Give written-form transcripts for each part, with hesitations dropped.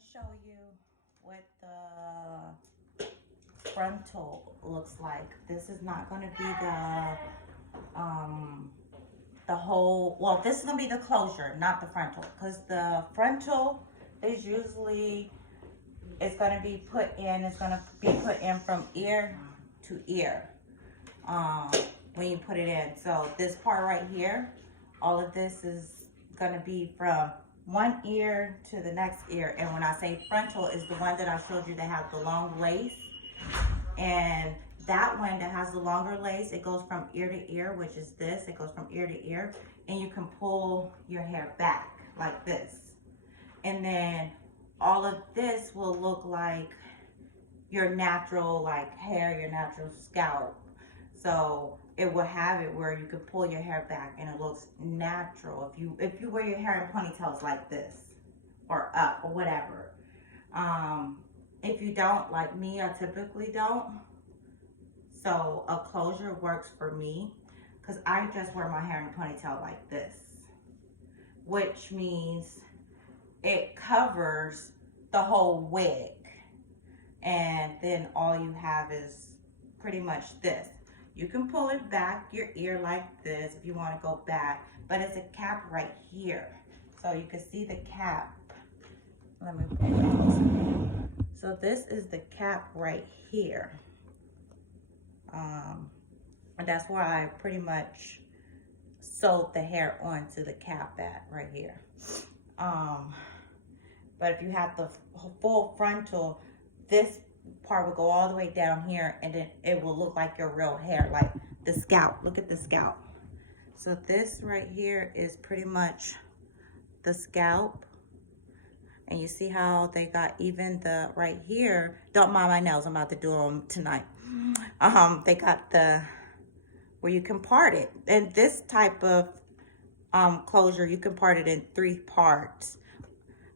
to show you what the frontal looks like. This is not going to be the whole, well, this is going to be the closure, not the frontal, because the frontal is usually, it's going to be put in, from ear to ear when you put it in. So this part right here, all of this is going to be from one ear to the next ear. And when I say frontal, is the one that I showed you that has the long lace. And that one that has the longer lace, it goes from ear to ear, which is this. It goes from ear to ear, and you can pull your hair back like this. And then all of this will look like your natural hair, your natural scalp. So it will have it where you can pull your hair back and it looks natural. If you wear your hair in ponytails like this or up or whatever. If you don't, like me, I typically don't. So a closure works for me because I just wear my hair in a ponytail like this, which means it covers the whole wig. And then all you have is pretty much this. You can pull it back your ear like this if you want to go back, but it's a cap right here. So you can see the cap. Let me pull it closer. So this is the cap right here. And that's where I pretty much sewed the hair onto the cap at right here. But if you have the full frontal, this part will go all the way down here, and then it will look like your real hair, like the scalp. Look at the scalp. So this right here is pretty much the scalp. And you see how they got even the right here. Don't mind my nails, I'm about to do them tonight. They got the where you can part it. And this type of closure, you can part it in 3 parts.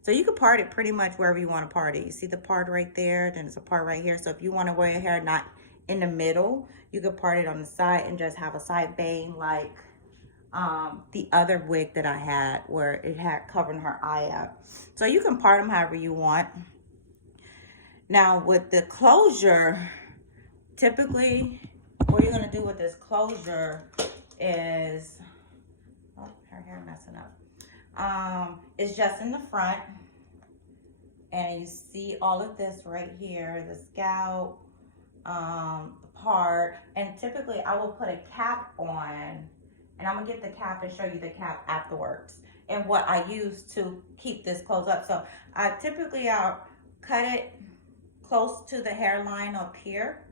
So you can part it pretty much wherever you want to part it. You see the part right there, then there's a part right here. So if you want to wear your hair not in the middle, you could part it on the side and just have a side bang like the other wig that I had where it had covered her eye up. So you can part them however you want. Now with the closure, typically what you're going to do with this closure is, oh, her hair messing up. It's just in the front, and you see all of this right here, the scalp, the part, and typically I will put a cap on, and I'm gonna get the cap and show you the cap afterwards and what I use to keep this closed up. So I'll cut it close to the hairline up here.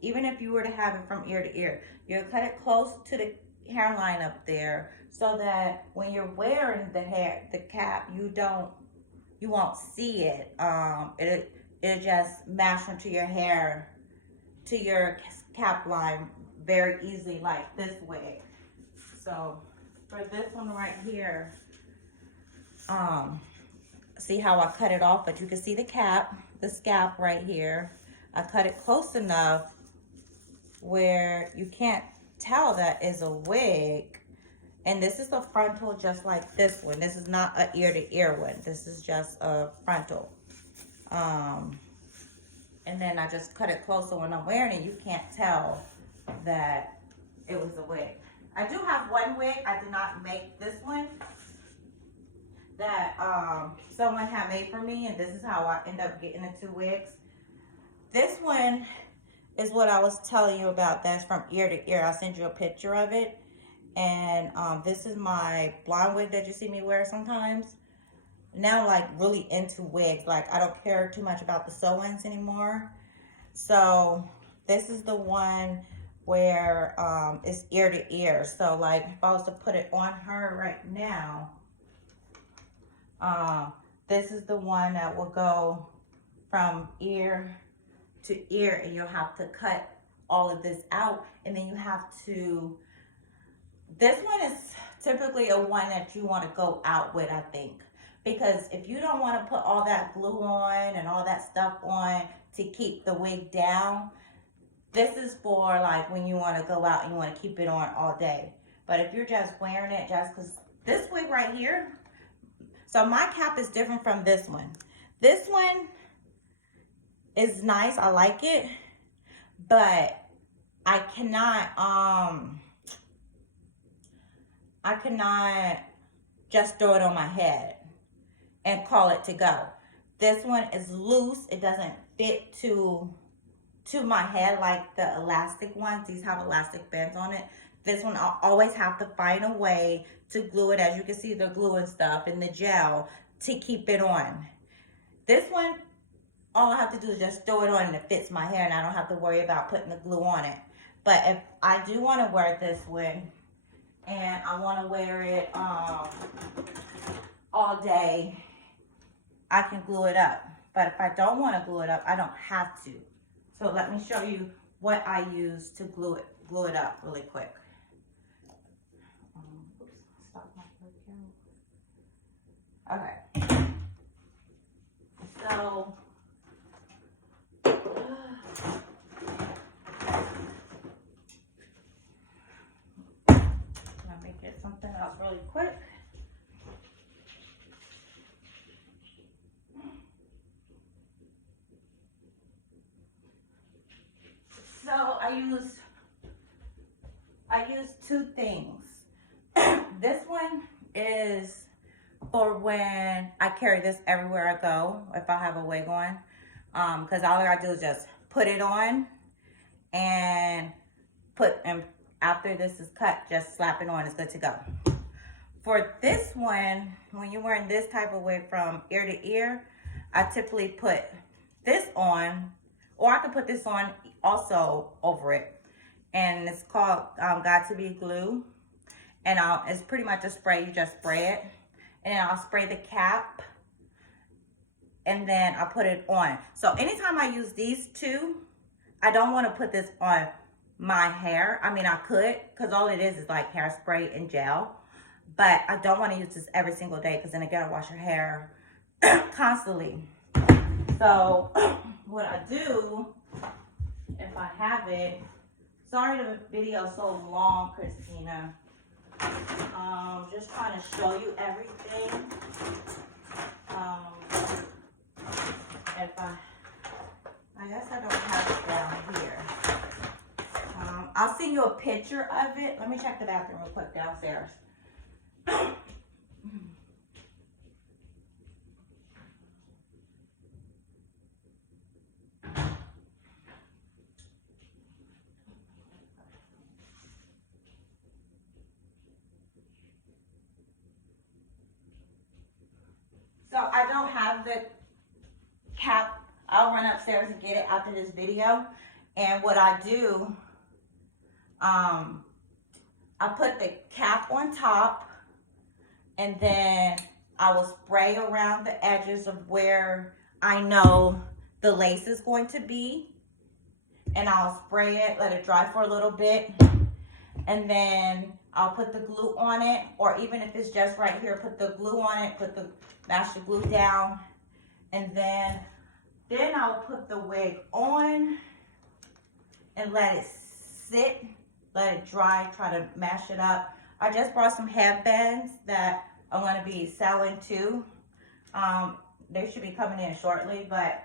Even if you were to have it from ear to ear, you'll cut it close to the hairline up there, so that when you're wearing the cap, you won't see it. It'll just mash into your hair, to your cap line very easily, like this way. So for this one right here, see how I cut it off, but you can see the cap, the scalp right here. I cut it close enough where you can't tell that is a wig. And this is a frontal just like this one. This is not an ear to ear one. This is just a frontal. And then I just cut it close so when I'm wearing it, you can't tell that it was a wig. I do have one wig. I did not make this one, that someone had made for me, and this is how I end up getting the 2 wigs. This one is what I was telling you about. That's from ear to ear. I'll send you a picture of it. And this is my blonde wig that you see me wear sometimes. Now I'm like really into wigs. Like I don't care too much about the sew-ins anymore. So this is the one where it's ear to ear. So like if I was to put it on her right now, this is the one that will go from ear to ear, and you'll have to cut all of this out, and then you have to, this one is typically a one that you want to go out with, I think, because if you don't want to put all that glue on and all that stuff on to keep the wig down, this is for like when you want to go out and you want to keep it on all day. But if you're just wearing it just because this wig right here, so my cap is different from this one. This one is nice. I like it. But I cannot just throw it on my head and call it to go. This one is loose. It doesn't fit to my head like the elastic ones. These have elastic bands on it. This one, I'll always have to find a way to glue it. As you can see, the glue and stuff and the gel to keep it on. This one, all I have to do is just throw it on and it fits my hair, and I don't have to worry about putting the glue on it. But if I do want to wear this one, and I want to wear it all day, I can glue it up. But if I don't want to glue it up, I don't have to. So let me show you what I use to glue it up really quick. Oops, stop my camera. Okay. So let me get something else really quick. So I use two things. This one is for when I carry this everywhere I go, if I have a wig on. Because all I gotta do is just put it on and after this is cut, just slap it on, it's good to go. For this one, when you're wearing this type of wig from ear to ear, I typically put this on, or I could put this on also over it. And it's called Got to Be Glue. And it's pretty much a spray, you just spray it. And then I'll spray the cap, and then I'll put it on. So anytime I use these two, I don't want to put this on my hair. I mean, I could, because all it is like hairspray and gel. But I don't want to use this every single day, because then you gotta wash your hair constantly. So what I do, if I have it, sorry the video is so long, Christina. Just trying to show you everything. I guess I don't have it down here. I'll send you a picture of it. Let me check the bathroom real quick downstairs. So I don't have the cap. I'll run upstairs and get it after this video. And what I do, I put the cap on top, and then I will spray around the edges of where I know the lace is going to be. And I'll spray it, let it dry for a little bit. And then I'll put the glue on it, or even if it's just right here, put the glue on it, mash the glue down, and then I'll put the wig on and let it sit, let it dry, try to mash it up. I just brought some headbands that I'm going to be selling too. They should be coming in shortly, but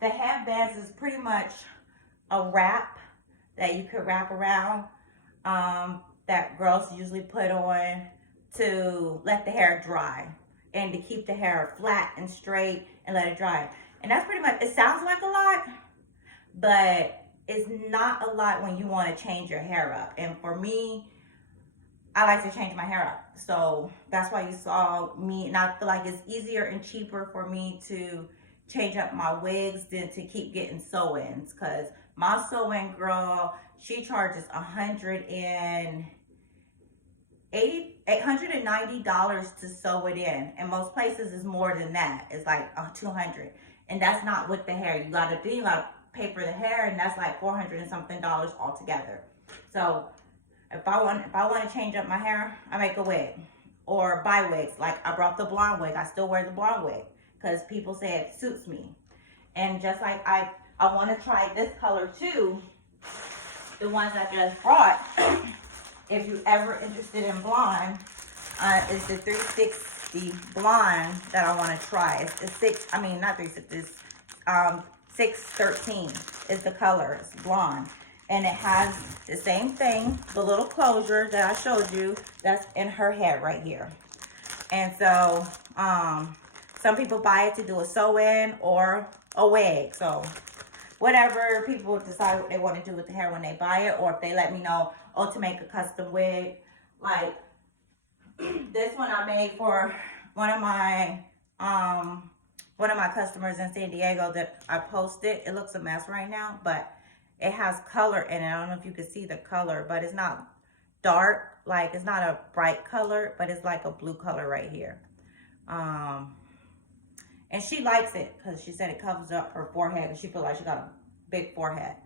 the headbands is pretty much a wrap that you could wrap around, that girls usually put on to let the hair dry and to keep the hair flat and straight and let it dry. And that's pretty much, it sounds like a lot, but it's not a lot when you want to change your hair up. And for me, I like to change my hair up. So that's why you saw me, and I feel like it's easier and cheaper for me to change up my wigs than to keep getting sew-ins. Because my sew-in girl, she charges $890 to sew it in, and most places is more than that. It's like $200, and that's not with the hair. You gotta pay for the hair, and that's like $400 and something altogether. So if I want to change up my hair, I make a wig or buy wigs. Like I brought the blonde wig. I still wear the blonde wig because people say it suits me. And just like I want to try this color too. The ones I just brought. If you're ever interested in blonde, is the 3/6 360 blonde that I want to try. It's six, I mean, not 360, it's 613 is the color. It's blonde. And it has the same thing, the little closure that I showed you that's in her head right here. And so, some people buy it to do a sew-in or a wig. So, whatever people decide what they want to do with the hair when they buy it, or if they let me know, oh, to make a custom wig. Like, this one I made for one of my customers in San Diego that I posted. It looks a mess right now, but it has color in it. I don't know if you can see the color, but it's not dark. Like, it's not a bright color, but it's like a blue color right here. And she likes it because she said it covers up her forehead and she feels like she got a big forehead.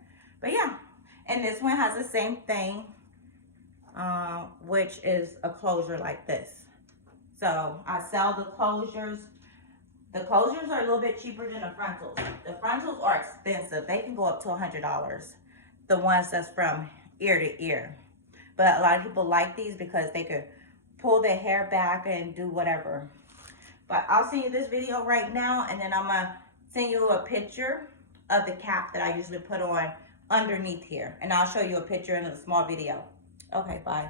But yeah, and this one has the same thing, which is a closure like this. So I sell the closures. The closures are a little bit cheaper than the frontals. The frontals are expensive. They can go up to $100. The ones that's from ear to ear. But a lot of people like these because they could pull their hair back and do whatever. But I'll send you this video right now, and then I'm going to send you a picture of the cap that I usually put on underneath here. And I'll show you a picture in a small video. Okay, bye.